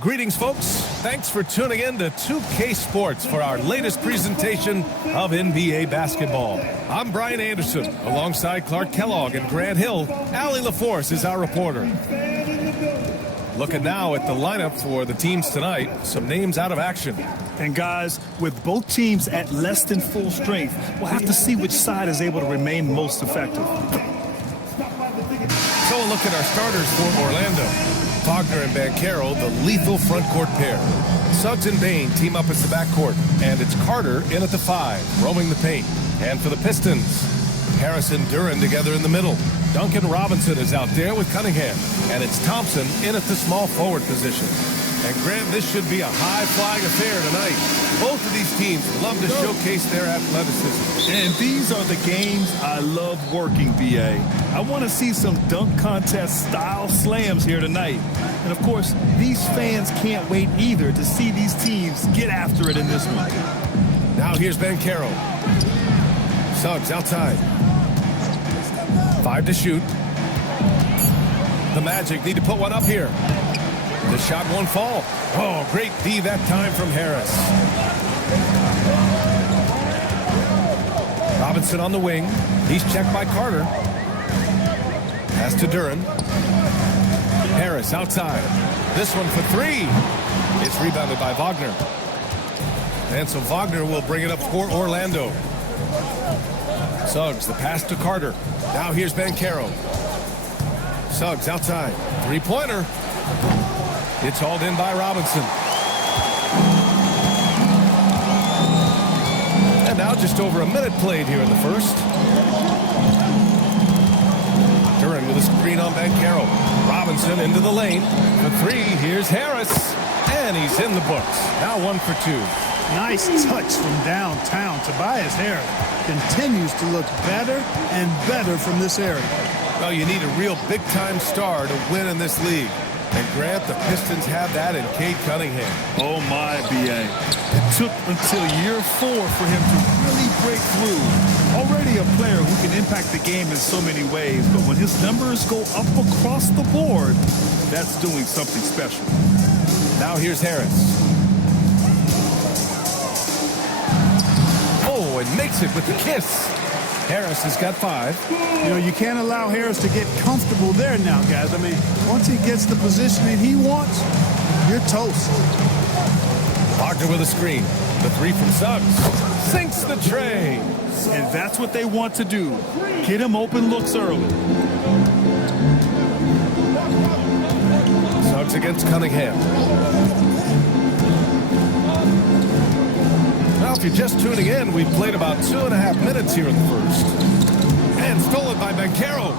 Greetings, folks. Thanks for tuning in to 2K Sports for our latest presentation of NBA basketball. I'm Brian Anderson, alongside Clark Kellogg and Grant Hill. Allie LaForce is our reporter. Looking now at the lineup for the teams tonight, some names out of action. And guys, with both teams at less than full strength, we'll have to see which side is able to remain most effective. So a look at our starters for Orlando. Wagner and Banchero, the lethal front court pair. Suggs and Bain team up as the backcourt, and it's Carter in at the 5, roaming the paint. And for the Pistons, Harris and Duran together in the middle. Duncan Robinson is out there with Cunningham, and it's Thompson in at the small forward position. And Grant, this should be a high-flying affair tonight. Both of these teams love to showcase their athleticism. And these are the games I love working, B.A. I want to see some dunk contest-style slams here tonight. And, of course, these fans can't wait either to see these teams get after it in this one. Now here's Banchero. Suggs outside. 5 to shoot. The Magic need to put one up here. The shot won't fall. Oh, great D that time from Harris. Robinson on the wing. He's checked by Carter. Pass to Duran. Harris outside. This one for 3. It's rebounded by Wagner. And so Wagner will bring it up for Orlando. Suggs, the pass to Carter. Now here's Banchero. Suggs outside. 3-pointer. It's hauled in by Robinson. And now just over a minute played here in the first. Duran with a screen on Banchero. Robinson into the lane. For 3, here's Harris. And he's in the books. Now 1 for 2. Nice touch from downtown. Tobias Harris continues to look better and better from this area. Well, you need a real big-time star to win in this league. And Grant, the Pistons have that in Cade Cunningham. Oh, my, B.A. It took until year 4 for him to really break through. Already a player who can impact the game in so many ways, but when his numbers go up across the board, that's doing something special. Now here's Harris. Oh, and makes it with the kiss. Harris has got 5. You know, you can't allow Harris to get comfortable there now, guys. I mean, once he gets the positioning he wants, you're toast. Wagner with a screen. The 3 from Suggs. Sinks the tray. And that's what they want to do. Get him open looks early. Suggs against Cunningham. Now, if you're just tuning in, we've played about 2.5 minutes here in the first. And stolen by Banchero.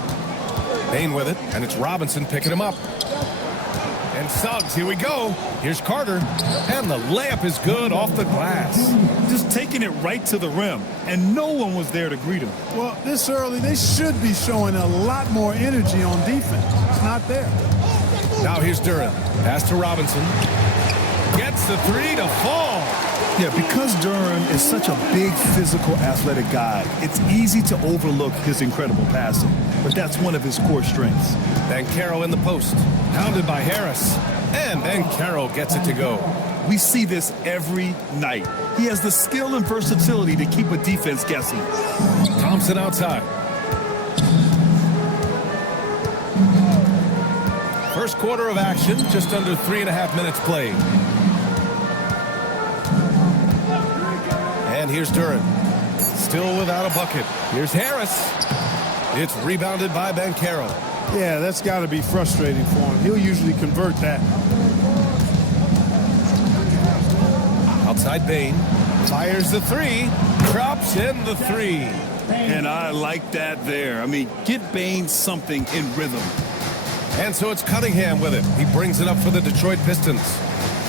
Bain with it, and it's Robinson picking him up. And Suggs, here we go. Here's Carter. And the layup is good off the glass. Just taking it right to the rim, and no one was there to greet him. Well, this early, they should be showing a lot more energy on defense. It's not there. Now here's Duran. Pass to Robinson. Gets the 3 to fall. Yeah, because Durham is such a big, physical, athletic guy, it's easy to overlook his incredible passing. But that's one of his core strengths. Banchero in the post. Pounded by Harris. And Banchero gets it to go. We see this every night. He has the skill and versatility to keep a defense guessing. Thompson outside. First quarter of action, just under 3.5 minutes played. And here's Duran. Still without a bucket. Here's Harris. It's rebounded by Banchero. Yeah, that's got to be frustrating for him. He'll usually convert that. Outside Bain. Fires the 3. Drops in the 3. And I like that there. I mean, get Bain something in rhythm. And so it's Cunningham with it. He brings it up for the Detroit Pistons.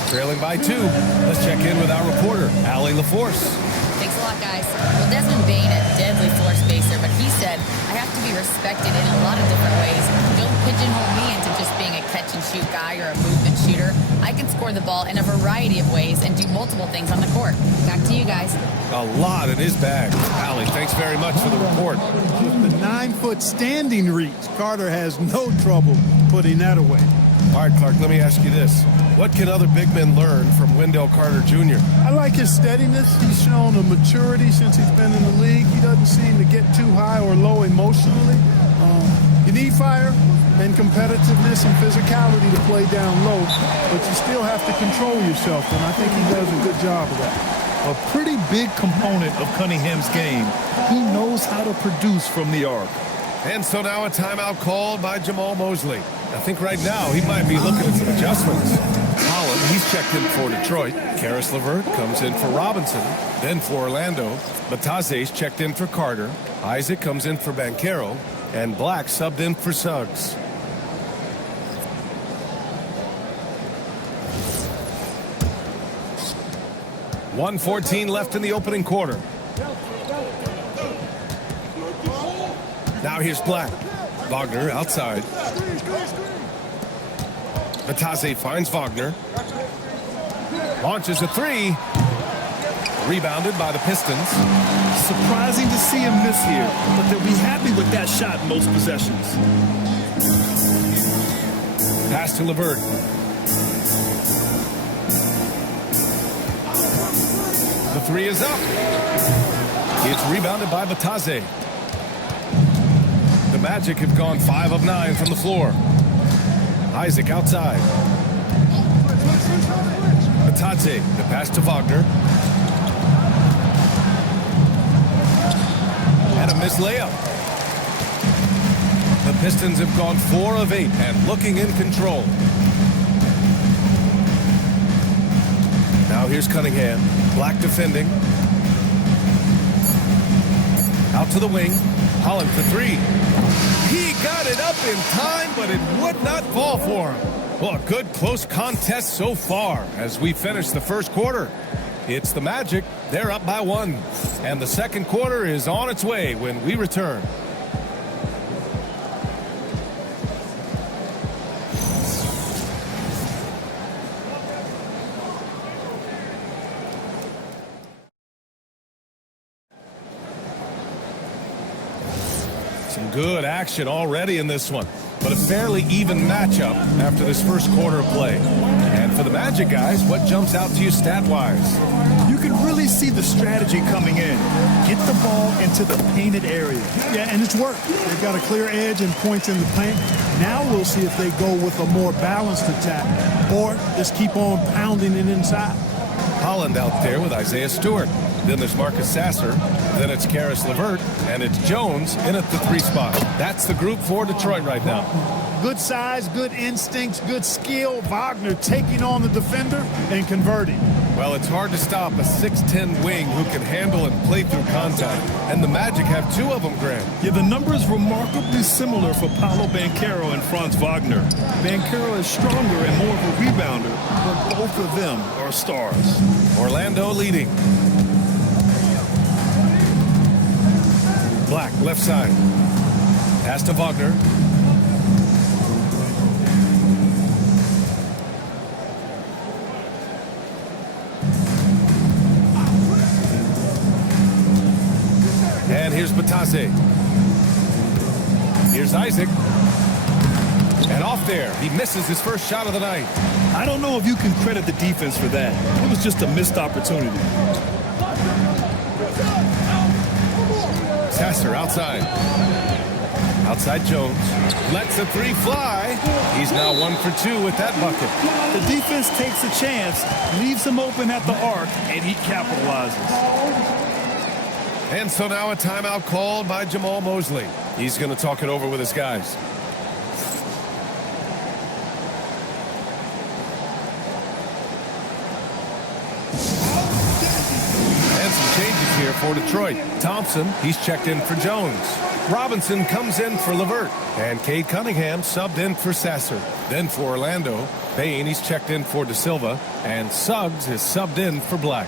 Trailing by 2. Let's check in with our reporter, Allie LaForce. Thanks a lot, guys. Well, Desmond Bain, a deadly floor spacer, but he said, I have to be respected in a lot of different ways. Don't pigeonhole me into just being a catch-and-shoot guy or a movement shooter. I can score the ball in a variety of ways and do multiple things on the court. Back to you guys. A lot in his bag. Allie, thanks very much for the report. With the 9-foot standing reach, Carter has no trouble putting that away. All right, Clark, let me ask you this. What can other big men learn from Wendell Carter Jr.? I like his steadiness. He's shown a maturity since he's been in the league. He doesn't seem to get too high or low emotionally. You need fire and competitiveness and physicality to play down low, but you still have to control yourself, and I think he does a good job of that. A pretty big component of Cunningham's game. He knows how to produce from the arc. And so now a timeout called by Jamal Mosley. I think right now he might be looking at some adjustments. Holland, he's checked in for Detroit. Karis LeVert comes in for Robinson, then for Orlando. Bataze's checked in for Carter. Isaac comes in for Banchero. And Black subbed in for Suggs. .114 left in the opening quarter. Now here's Black. Wagner outside. Bataze finds Wagner. Launches a three. Rebounded by the Pistons. Surprising to see him miss here, but they'll be happy with that shot in most possessions. Pass to LeVert. The three is up. It's rebounded by Bataze. The Magic have gone 5 of 9 from the floor. Isaac outside. Bataze, the pass to Wagner. And a missed layup. The Pistons have gone 4 of 8 and looking in control. Now here's Cunningham. Black defending. Out to the wing. Holland for 3. He got it up in time, but it would not fall for him. Well, a good close contest so far as we finish the first quarter. It's the Magic. They're up by 1. And the second quarter is on its way when we return. Some good action already in this one, but a fairly even matchup after this first quarter of play. And for the Magic guys, what jumps out to you stat-wise? You can really see the strategy coming in. Get the ball into the painted area. Yeah, and it's worked. They've got a clear edge and points in the paint. Now we'll see if they go with a more balanced attack or just keep on pounding it inside. Holland out there with Isaiah Stewart. Then there's Marcus Sasser. Then it's Karis LeVert. And it's Jones in at the 3 spot. That's the group for Detroit right now. Good size, good instincts, good skill. Wagner taking on the defender and converting. Well, it's hard to stop a 6'10 wing who can handle and play through contact. And the Magic have 2 of them, Grant. Yeah, the numbers remarkably similar for Paolo Banchero and Franz Wagner. Banchero is stronger and more of a rebounder, but both of them are stars. Orlando leading. Black, left side. Pass to Wagner. And here's Bataze. Here's Isaac. And off there. He misses his first shot of the night. I don't know if you can credit the defense for that. It was just a missed opportunity. Sasser outside. Outside Jones. Lets the 3 fly. He's now 1 for 2 with that bucket. The defense takes a chance, leaves him open at the arc, and he capitalizes. And so now a timeout called by Jamal Mosley. He's going to talk it over with his guys. And some changes here for Detroit. Thompson, he's checked in for Jones. Robinson comes in for LeVert. And Cade Cunningham subbed in for Sasser. Then for Orlando, Bain, he's checked in for De Silva. And Suggs is subbed in for Black.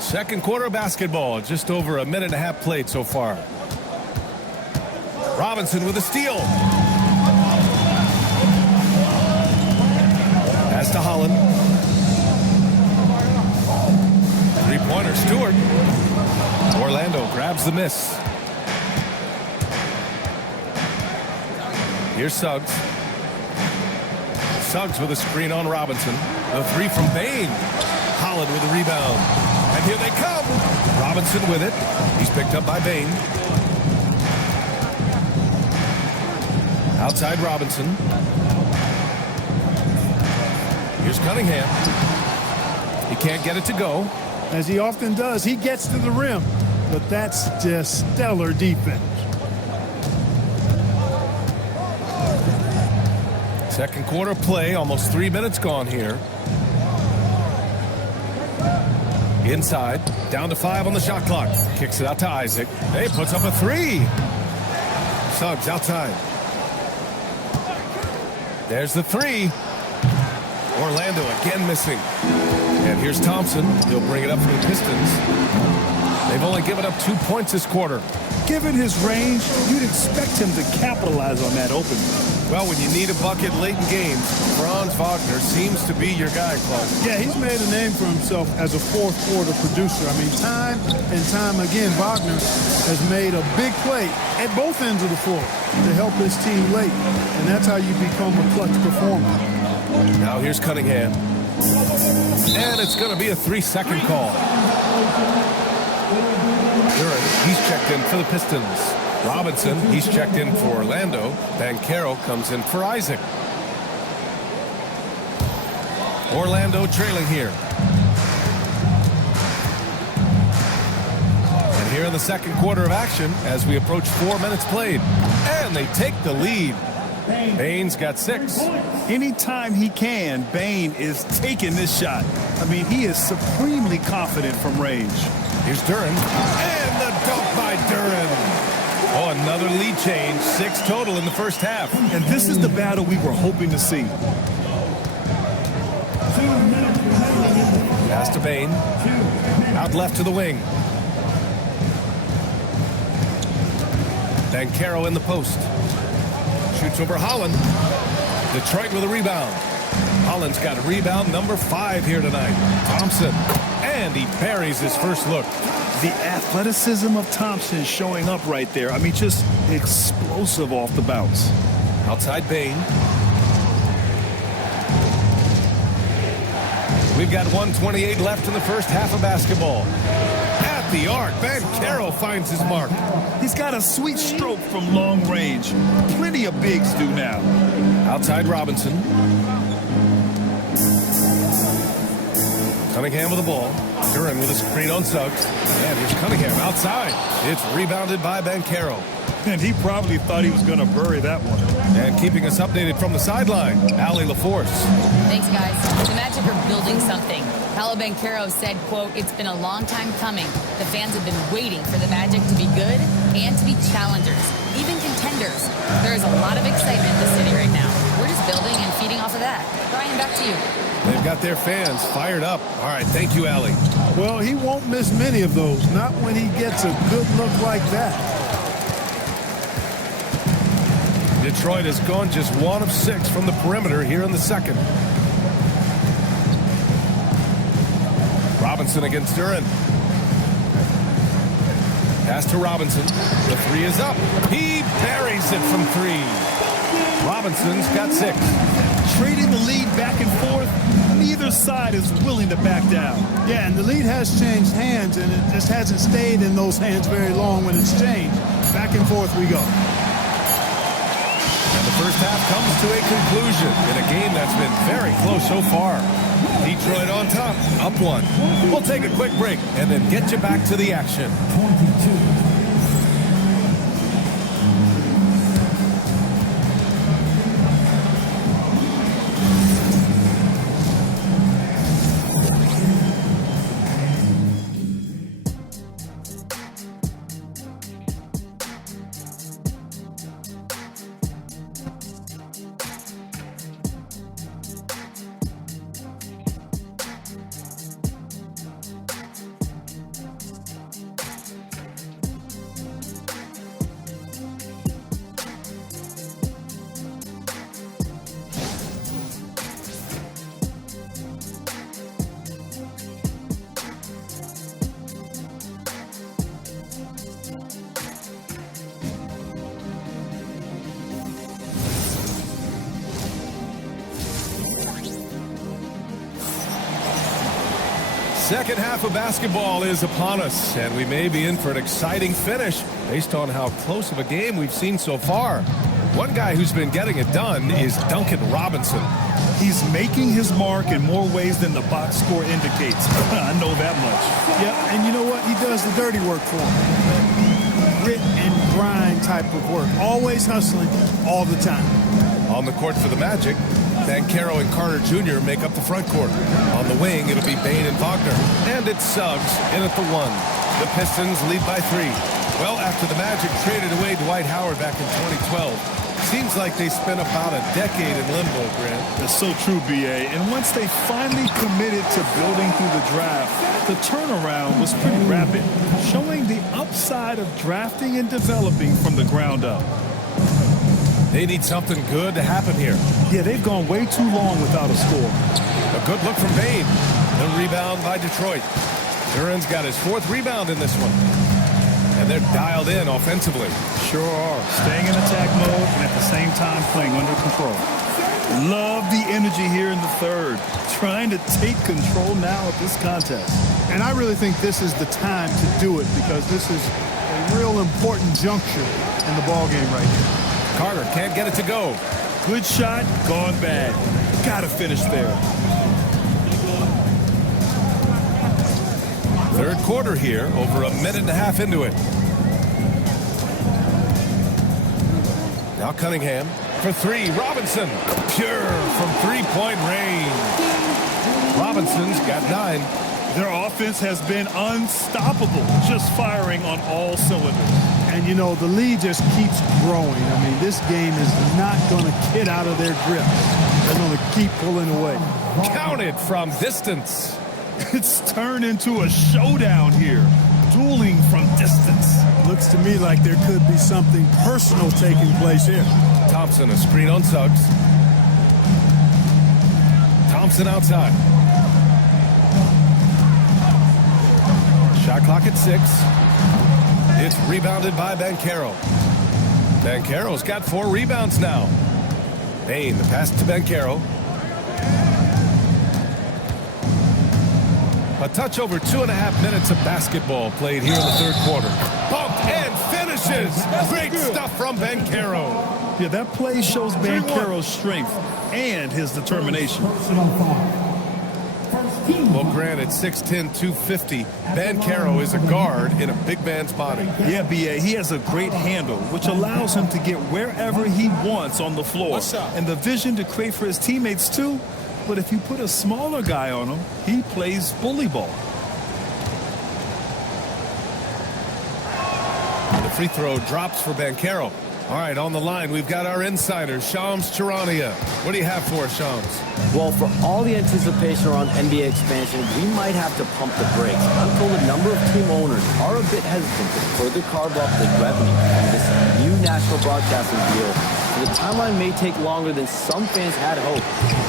Second quarter basketball, just over a minute and a half played so far. Robinson with a steal. Pass to Holland. Three-pointer, Stewart. Orlando grabs the miss. Here's Suggs. Suggs with a screen on Robinson. The three from Bain. Holland with the rebound. And here they come. Robinson with it. He's picked up by Bain. Outside Robinson. Here's Cunningham. He can't get it to go. As he often does, he gets to the rim. But that's just stellar defense. Second quarter play, almost 3 minutes gone here. Inside, down to 5 on the shot clock. Kicks it out to Isaac. He puts up a three. Suggs outside. There's the three. Orlando again missing. And here's Thompson. He'll bring it up for the Pistons. They've only given up 2 points this quarter. Given his range, you'd expect him to capitalize on that opening. Well, when you need a bucket late in games, Franz Wagner seems to be your guy, Clark. Yeah, he's made a name for himself as a fourth quarter producer. I mean, time and time again, Wagner has made a big play at both ends of the floor to help his team late. And that's how you become a clutch performer. Now here's Cunningham. And it's going to be a 3-second call. Duran, he's checked in for the Pistons. Robinson, he's checked in for Orlando. Banchero comes in for Isaac. Orlando trailing here. And here in the second quarter of action as we approach 4 minutes played. And they take the lead. Bain's got 6. Anytime he can, Bain is taking this shot. I mean, he is supremely confident from range. Here's Duran. And the dunk by Duran. Oh, another lead change. 6 total in the first half. And this is the battle we were hoping to see. Pass to Bain. Out left to the wing. Banchero in the post. Shoots over Holland. Detroit with a rebound. Holland's got rebound number 5 here tonight. Thompson. And he buries his first look. The athleticism of Thompson showing up right there. I mean, just explosive off the bounce. Outside Bain. We've got 1:28 left in the first half of basketball. At the arc, Banchero finds his mark. He's got a sweet stroke from long range. Plenty of bigs do now. Outside Robinson. Cunningham with the ball. Duran with a screen on Suggs. And here's Cunningham outside. It's rebounded by Banchero. And he probably thought he was going to bury that one. And keeping us updated from the sideline, Allie LaForce. Thanks, guys. The Magic are building something. Paolo Banchero said, quote, "It's been a long time coming. The fans have been waiting for the Magic to be good and to be challengers, even contenders. There is a lot of excitement in the city right now. We're just building and feeding off of that." Brian, back to you. They've got their fans fired up. All right, thank you, Allie. Well, he won't miss many of those, not when he gets a good look like that. Detroit has gone just 1 of 6 from the perimeter here in the second. Robinson against Duran. Pass to Robinson. The 3 is up. He buries it from 3. Robinson's got 6. Trading the lead back and forth, neither side is willing to back down. Yeah, and the lead has changed hands, and it just hasn't stayed in those hands very long when it's changed. Back and forth we go. And the first half comes to a conclusion in a game that's been very close so far. Detroit on top, up 1. We'll take a quick break and then get you back to the action. Second half of basketball is upon us, and we may be in for an exciting finish based on how close of a game we've seen so far. One guy who's been getting it done is Duncan Robinson. He's making his mark in more ways than the box score indicates. I know that much. Yeah, and you know what? He does the dirty work for him. Grit and grind type of work. Always hustling all the time. On the court for the Magic, Banchero and Carter Jr. make up the front court. On the wing, it'll be Bane and Wagner. And it's Suggs in at the 1. The Pistons lead by 3. Well, after the Magic traded away Dwight Howard back in 2012, seems like they spent about a decade in limbo, Grant. That's so true, B.A. And once they finally committed to building through the draft, the turnaround was pretty rapid, showing the upside of drafting and developing from the ground up. They need something good to happen here. Yeah, they've gone way too long without a score. A good look from Bane. The rebound by Detroit. Duran's got his 4th rebound in this one. And they're dialed in offensively. Sure are. Staying in attack mode and at the same time playing under control. Love the energy here in the third. Trying to take control now of this contest. And I really think this is the time to do it because this is a real important juncture in the ballgame right here. Carter can't get it to go. Good shot, gone bad. Gotta finish there. Third quarter here, over a minute and a half into it. Now Cunningham for 3. Robinson, pure from three-point range. Robinson's got 9. Their offense has been unstoppable, just firing on all cylinders. And, you know, the lead just keeps growing. I mean, this game is not going to get out of their grip. They're going to keep pulling away. Counted from distance. It's turned into a showdown here. Dueling from distance. Looks to me like there could be something personal taking place here. Thompson, a screen on Suggs. Thompson outside. Shot clock at 6. It's rebounded by Banchero. Banchero's got 4 rebounds now. Bane, the pass to Banchero. A touch over 2.5 minutes of basketball played here in the third quarter. Bumped and finishes. Great stuff from Banchero. Yeah, that play shows Banchero's strength and his determination. Well, granted, 6'10", 250. Banchero is a guard in a big man's body. Yeah, B.A., he has a great handle, which allows him to get wherever he wants on the floor. And the vision to create for his teammates, too. But if you put a smaller guy on him, he plays bully ball. The free throw drops for Banchero. All right, on the line, we've got our insider, Shams Charania. What do you have for us, Shams? Well, for all the anticipation around NBA expansion, we might have to pump the brakes. I'm told a number of team owners are a bit hesitant to further carve up the revenue from this new national broadcasting deal. So the timeline may take longer than some fans had hoped.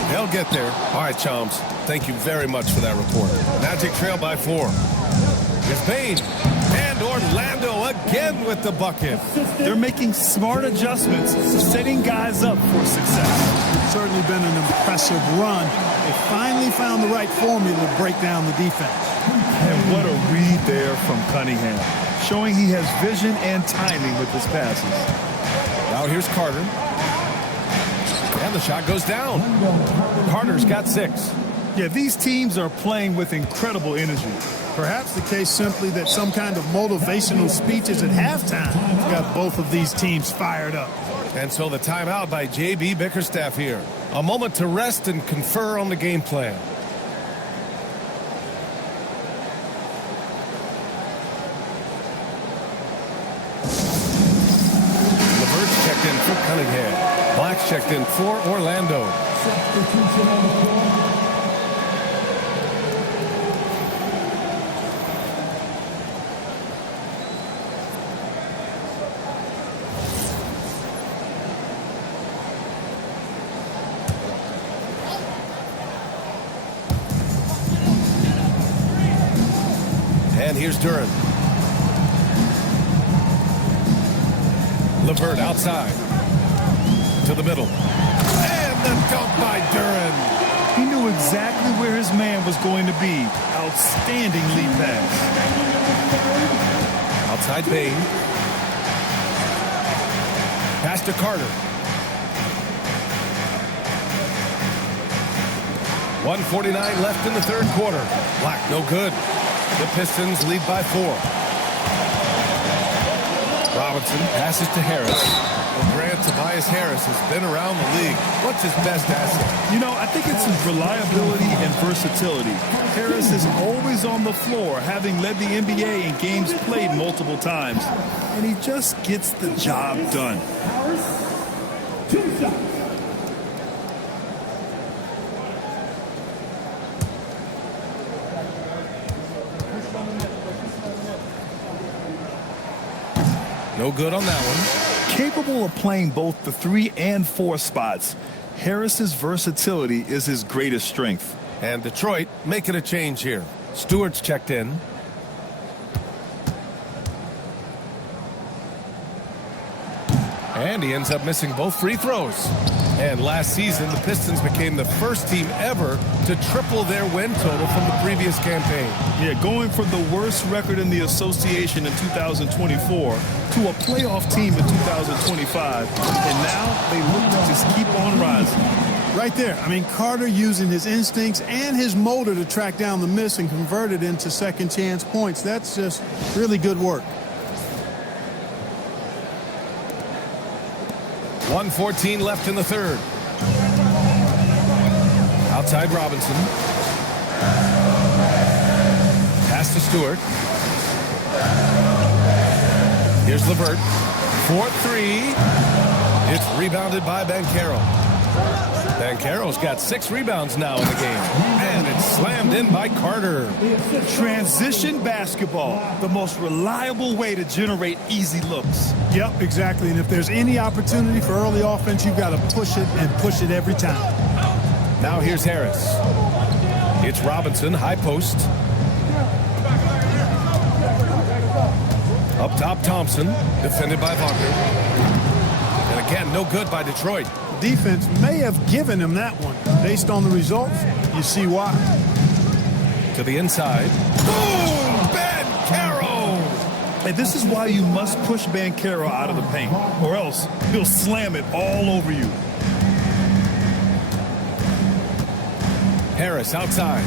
They'll get there. All right, Shams, thank you very much for that report. Magic trail by 4. Here's Bane. And Orlando again with the bucket. They're making smart adjustments, setting guys up for success. It's certainly been an impressive run. They finally found the right formula to break down the defense. And what a read there from Cunningham, showing he has vision and timing with his passes. Now here's Carter. And the shot goes down. Carter's got 6. Yeah, these teams are playing with incredible energy. Perhaps the case simply that some kind of motivational speeches at halftime got both of these teams fired up. And so the timeout by J.B. Bickerstaff here. A moment to rest and confer on the game plan. LeVert's checked in for Cunningham. Black's checked in for Orlando. And here's Duran. LeVert outside. To the middle. And the dunk by Duran. He knew knew exactly where his man was going to be. Outstanding lead pass. Outside Bain. Pass to Carter. 1:49 left in the third quarter. Black, no good. The Pistons lead by 4. Robinson passes to Harris. Well, Grant, Tobias Harris has been around the league. What's his best asset? You know, I think it's his reliability and versatility. Harris is always on the floor, having led the NBA in games played multiple times. And he just gets the job done. No good on that one. Capable of playing both the 3 and 4 spots, Harris's versatility is his greatest strength. And Detroit making a change here. Stewart's checked in. And he ends up missing both free throws. And last season, the Pistons became the first team ever to triple their win total from the previous campaign. Yeah, going from the worst record in the association in 2024 to a playoff team in 2025. And now they look to just keep on rising. Right there. I mean, Carter using his instincts and his motor to track down the miss and convert it into second chance points. That's just really good work. 1:14 left in the third. Outside Robinson. Pass to Stewart. Here's LeVert. 4-3. It's rebounded by Banchero. Banchero's got 6 rebounds now in the game. And it's slammed in by Carter. Transition basketball, the most reliable way to generate easy looks. Yep, exactly. And if there's any opportunity for early offense, you've got to push it and push it every time. Now here's Harris. It's Robinson, high post. Up top, Thompson, defended by Wagner. And again, no good by Detroit. Defense may have given him that one. Based on the results, you see why. To the inside. Boom! Banchero! And this is why you must push Banchero out of the paint, or else he'll slam it all over you. Harris outside.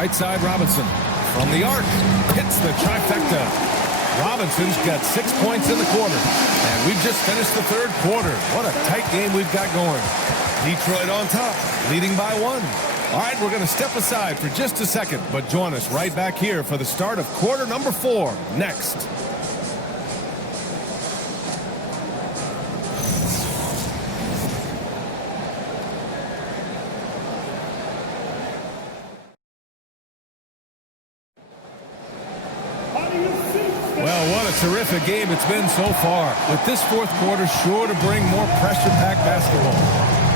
Right side, Robinson. From the arc, hits the trifecta. Robinson's got 6 points in the quarter. And we've just finished the third quarter. What a tight game we've got going. Detroit on top, leading by 1. All right, we're going to step aside for just a second, but join us right back here for the start of quarter number 4 next. Well, what a terrific game it's been so far. With this fourth quarter sure to bring more pressure-packed basketball.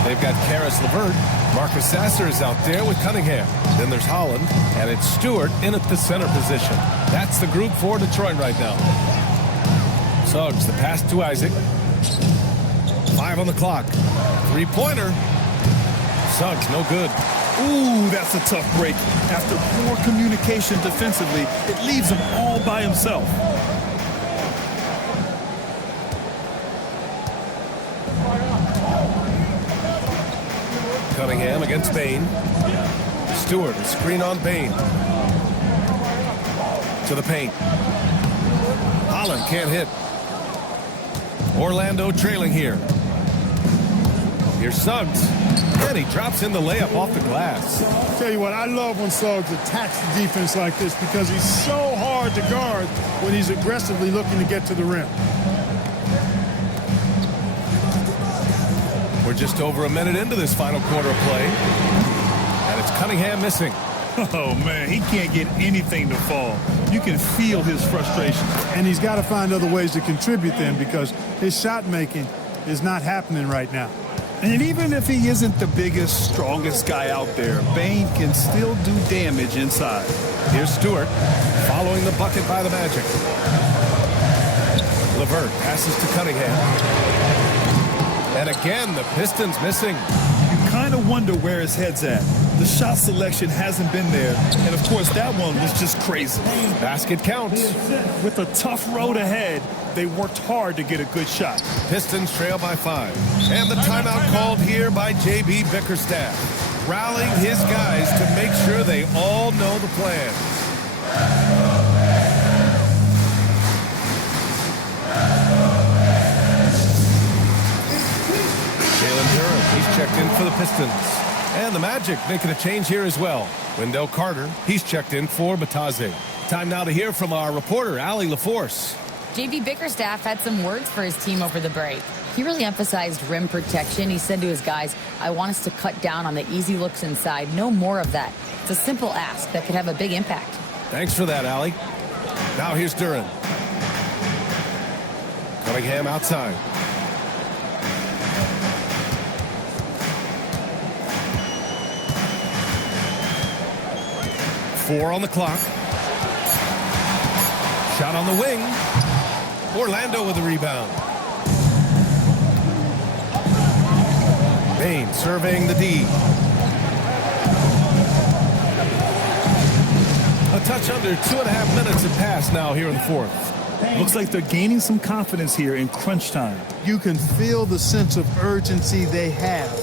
They've got Karis LeVert. Marcus Sasser is out there with Cunningham. Then there's Holland, and it's Stewart in at the center position. That's the group for Detroit right now. Suggs, the pass to Isaac. 5 on the clock. 3-pointer. Suggs, no good. Ooh, that's a tough break. After poor communication defensively, it leaves him all by himself. Cunningham against Bain. Stewart, a screen on Bain. To the paint. Holland can't hit. Orlando trailing here. Here's Suggs. And he drops in the layup off the glass. I'll tell you what, I love when Suggs attacks the defense like this because he's so hard to guard when he's aggressively looking to get to the rim. We're just over a minute into this final quarter of play. And it's Cunningham missing. Oh, man, he can't get anything to fall. You can feel his frustration. And he's got to find other ways to contribute then because his shot making is not happening right now. And even if he isn't the biggest, strongest guy out there, Bane can still do damage inside. Here's Stewart following the bucket by the Magic. LeVert passes to Cunningham. And again, the Pistons missing. You kind of wonder where his head's at. The shot selection hasn't been there. And, of course, that one was just crazy. Basket counts. With a tough road ahead, they worked hard to get a good shot. Pistons trail by 5. And the timeout called here by J.B. Bickerstaff, rallying his guys to make sure they all know the plan. Jalen Durham, he's checked in for the Pistons. And the Magic making a change here as well. Wendell Carter, he's checked in for Bataze. Time now to hear from our reporter, Allie LaForce. J.B. Bickerstaff had some words for his team over the break. He really emphasized rim protection. He said to his guys, I want us to cut down on the easy looks inside. No more of that. It's a simple ask that could have a big impact. Thanks for that, Allie. Now here's Duran. Cunningham outside. Four on the clock. Shot on the wing. Orlando with a rebound. Bane surveying the D. A touch under 2.5 minutes have passed now here in the fourth. Looks like they're gaining some confidence here in crunch time. You can feel the sense of urgency they have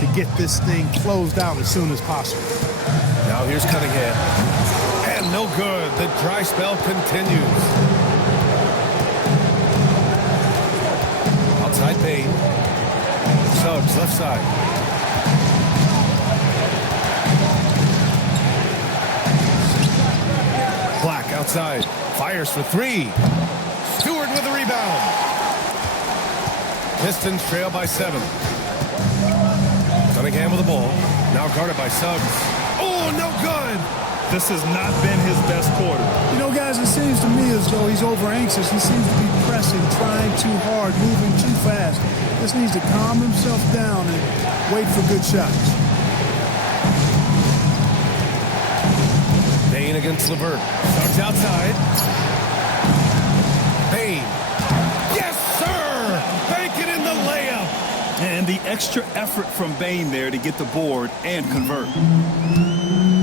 to get this thing closed out as soon as possible. Now here's Cunningham. And no good. The dry spell continues. Outside Bane. Suggs left side. Black outside. Fires for three. Stewart with the rebound. Pistons trail by 7. Cunningham with the ball. Now guarded by Suggs. Oh, no good. This has not been his best quarter. You know, guys, it seems to me as though he's over anxious. He seems to be pressing, trying too hard, moving too fast. Just needs to calm himself down and wait for good shots. Bane against LeVert. Suggs outside. Bane. Yes, sir! Bank it in the layup. And the extra effort from Bane there to get the board and convert.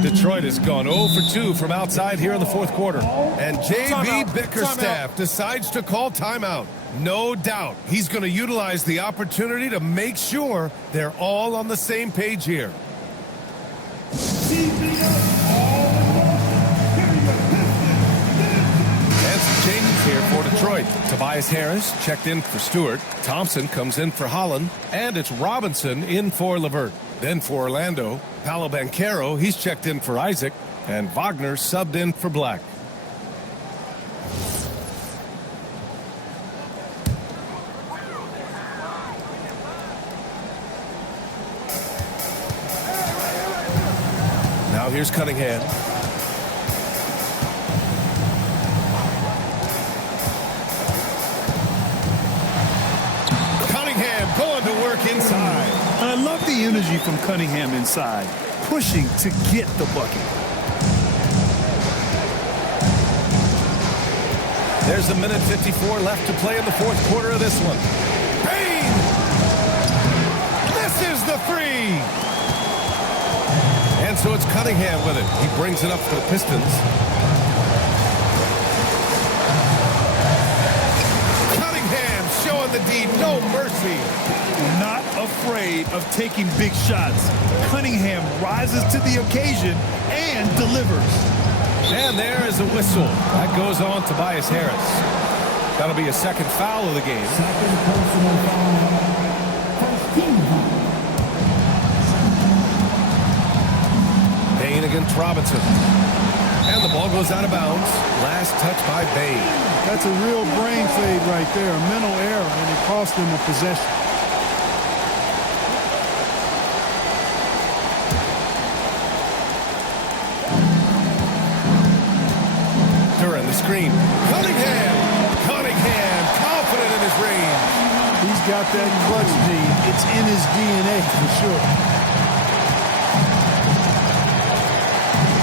Detroit has gone 0 for 2 from outside here in the fourth quarter. And J.B. Bickerstaff decides to call timeout. No doubt he's going to utilize the opportunity to make sure they're all on the same page here. And some changes here for Detroit. Tobias Harris checked in for Stewart. Thompson comes in for Holland. And it's Robinson in for LeVert. Then for Orlando, Paolo Banchero, he's checked in for Isaac, and Wagner subbed in for Black. Now here's Cunningham. Cunningham going to work inside. I love the energy from Cunningham inside, pushing to get the bucket. There's a minute 54 left to play in the fourth quarter of this one. Bane! Misses the three! And so it's Cunningham with it. He brings it up for the Pistons. Cunningham showing the D, no mercy. Not afraid of taking big shots. Cunningham rises to the occasion and delivers. And there is a whistle. That goes on Tobias Harris. That'll be a second foul of the game. Second personal foul. First team foul. Bane against Robinson. And the ball goes out of bounds. Last touch by Bane. That's a real brain fade right there, a mental error, and it cost them a possession. Duran, the screen. Cunningham confident in his range. He's got that clutch gene. It's in his DNA for sure.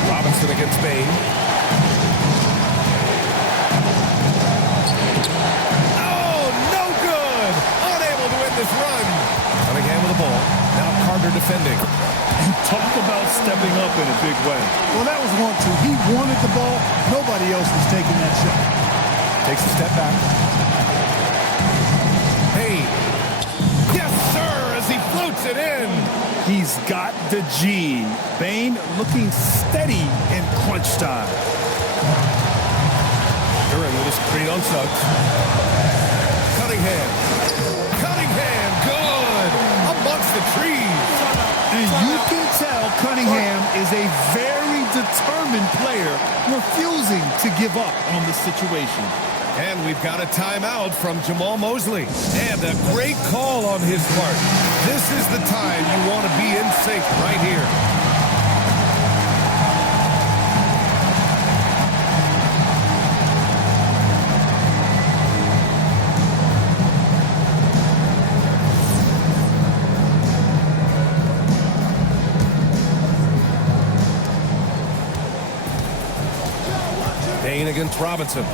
Robinson against Bain. Oh, no good! Unable to win this run. Cunningham with the ball. Now Carter defending. Talk about stepping up in a big way. Well, that was 1-2. He wanted the ball. Nobody else was taking that shot. Takes a step back. Hey. Yes, sir, as he floats it in. He's got the gene. Bain looking steady in crunch time. Duran with a screen on Suggs. Cunningham. Cunningham, good. Amongst the trees. And you can tell Cunningham is a very determined player, refusing to give up on the situation. And we've got a timeout from Jamal Mosley. And a great call on his part. This is the time you want to be in sync right here. Bain against Robinson.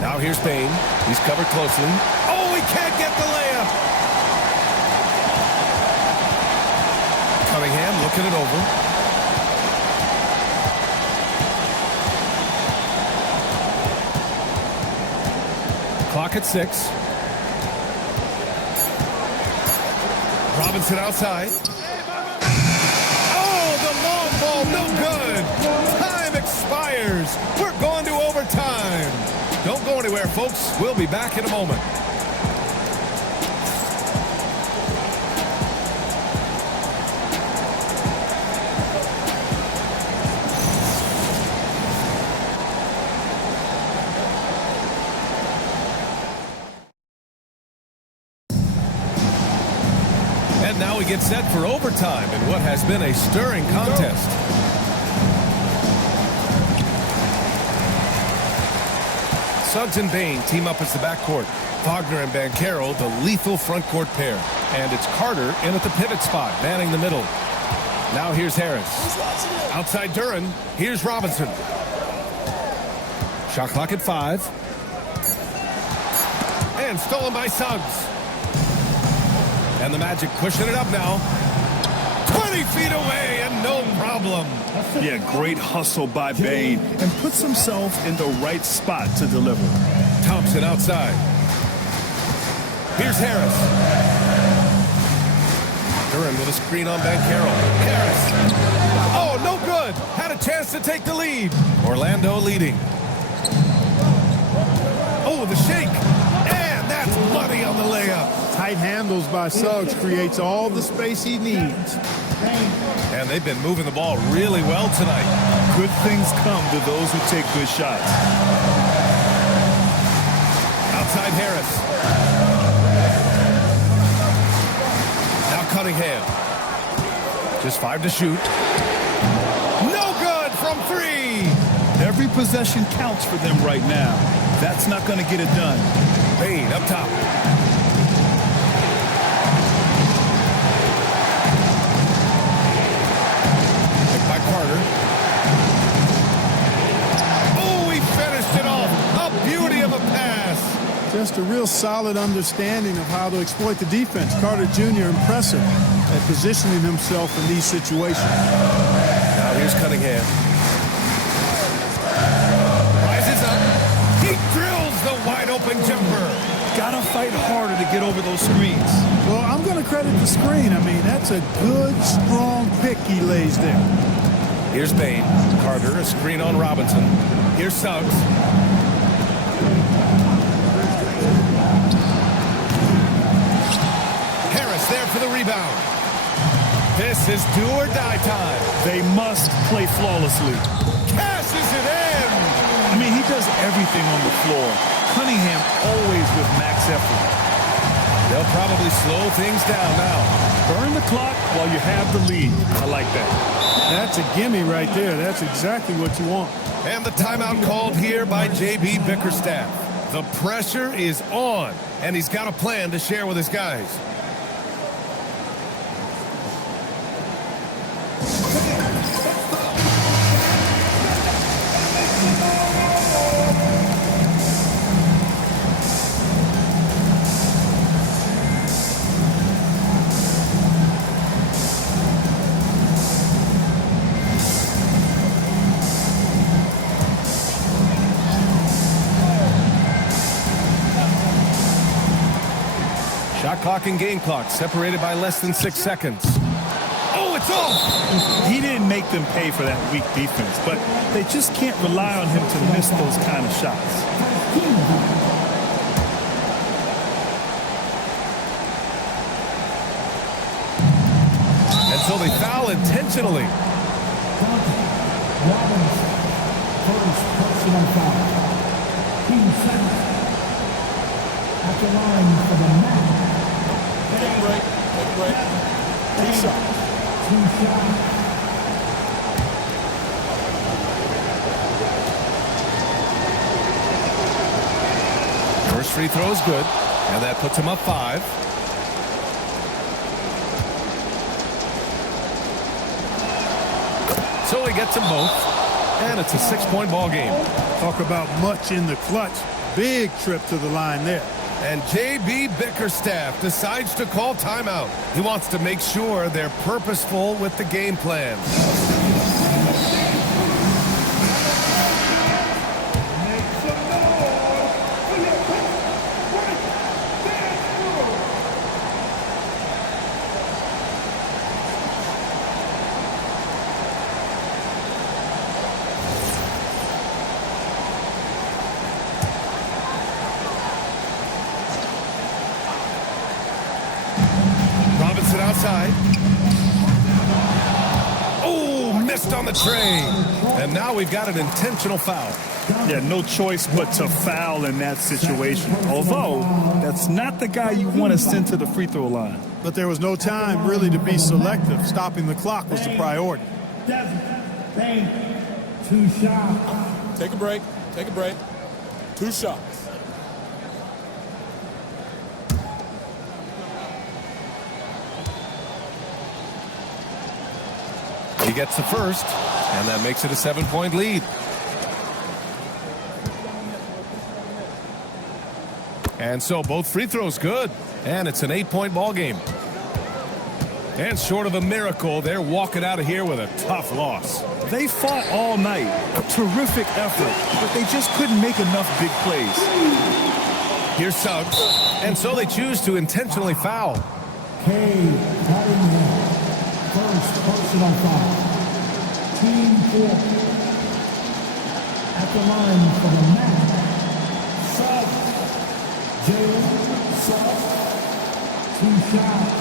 Now here's Bain. He's covered closely. Oh, he can't get the layup. Cunningham looking it over. Clock at 6. Robinson outside. No good. Time expires. We're going to overtime. Don't go anywhere, folks. We'll be back in a moment. And now we get set for overtime in what has been a stirring contest. Suggs and Bain team up as the backcourt. Wagner and Banchero, the lethal front court pair. And it's Carter in at the pivot spot, manning the middle. Now here's Harris. Outside Duran, here's Robinson. Shot clock at 5. And stolen by Suggs. And the Magic pushing it up now. 20 feet away and no problem. Yeah, great hustle by Bain and puts himself in the right spot to deliver. Thompson outside. Here's Harris. Duran with a screen on Banchero. Harris. Oh, no good. Had a chance to take the lead. Orlando leading. Oh, the shake. And that's money on the layup. Tight handles by Suggs creates all the space he needs. And they've been moving the ball really well tonight. Good things come to those who take good shots. Outside Harris. Now Cunningham. Just 5 to shoot. No good from 3. Every possession counts for them right now. That's not going to get it done. Bain up top. Carter. Oh, he finished it off. A beauty of a pass. Just a real solid understanding of how to exploit the defense. Carter Jr. impressive at positioning himself in these situations. Now here's Cunningham. Rises up. He drills the wide open jumper. Gotta fight harder to get over those screens. Well, I'm going to credit the screen. I mean, that's a good, strong pick he lays there. Here's Bain. Carter, a screen on Robinson. Here's Suggs. Harris there for the rebound. This is do or die time. They must play flawlessly. Cashes it in. I mean, he does everything on the floor. Cunningham always with max effort. They'll probably slow things down now. Burn the clock while you have the lead. I like that. That's a gimme right there. That's exactly what you want. And the timeout called here by J.B. Bickerstaff. The pressure is on, and he's got a plan to share with his guys. Shot clock and game clock separated by less than 6 seconds. Oh, it's off! He didn't make them pay for that weak defense, but they just can't rely on him to miss those kind of shots. And so they foul intentionally. Robbins, first personal foul. Team seven. At the line for the match. Take a break. Take a break. Two shots. Two shots. First free throw is good, and that puts him up 5. So he gets them both, and it's a 6-point ball game. Talk about much in the clutch. Big trip to the line there. And J.B. Bickerstaff decides to call timeout. He wants to make sure they're purposeful with the game plan. Robinson outside. Oh, missed on the tray. And now we've got an intentional foul. Yeah, no choice but to foul in that situation. Although, that's not the guy you want to send to the free throw line. But there was no time really to be selective. Stopping the clock was the priority. Bang. Two shots. Take a break. Take a break. Two shots. He gets the first, and that makes it a 7-point lead. And so both free throws good, and it's an 8-point ball game. And short of a miracle, they're walking out of here with a tough loss. They fought all night. A terrific effort, but they just couldn't make enough big plays. Here's Suggs, and so they choose to intentionally foul. First personal foul. Team 4. At the line for the match. Suggs. Jalen Suggs. Two shots.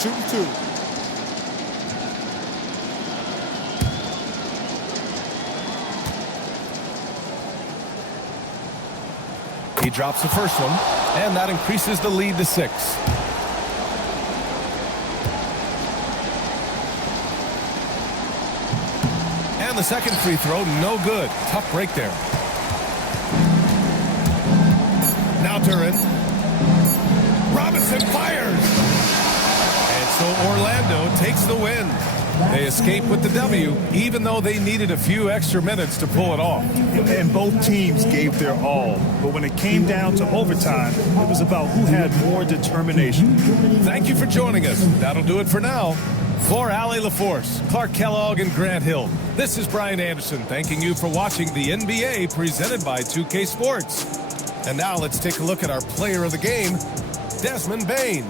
Shooting 2. He drops the first one, and that increases the lead to 6. And the second free throw, no good. Tough break there. Now Duran. Robinson fires. And so Orlando takes the win. They escape with the W, even though they needed a few extra minutes to pull it off. And both teams gave their all. But when it came down to overtime, it was about who had more determination. Thank you for joining us. That'll do it for now. For Allie LaForce, Clark Kellogg, and Grant Hill, this is Brian Anderson thanking you for watching the NBA presented by 2K Sports. And now let's take a look at our player of the game, Desmond Bane.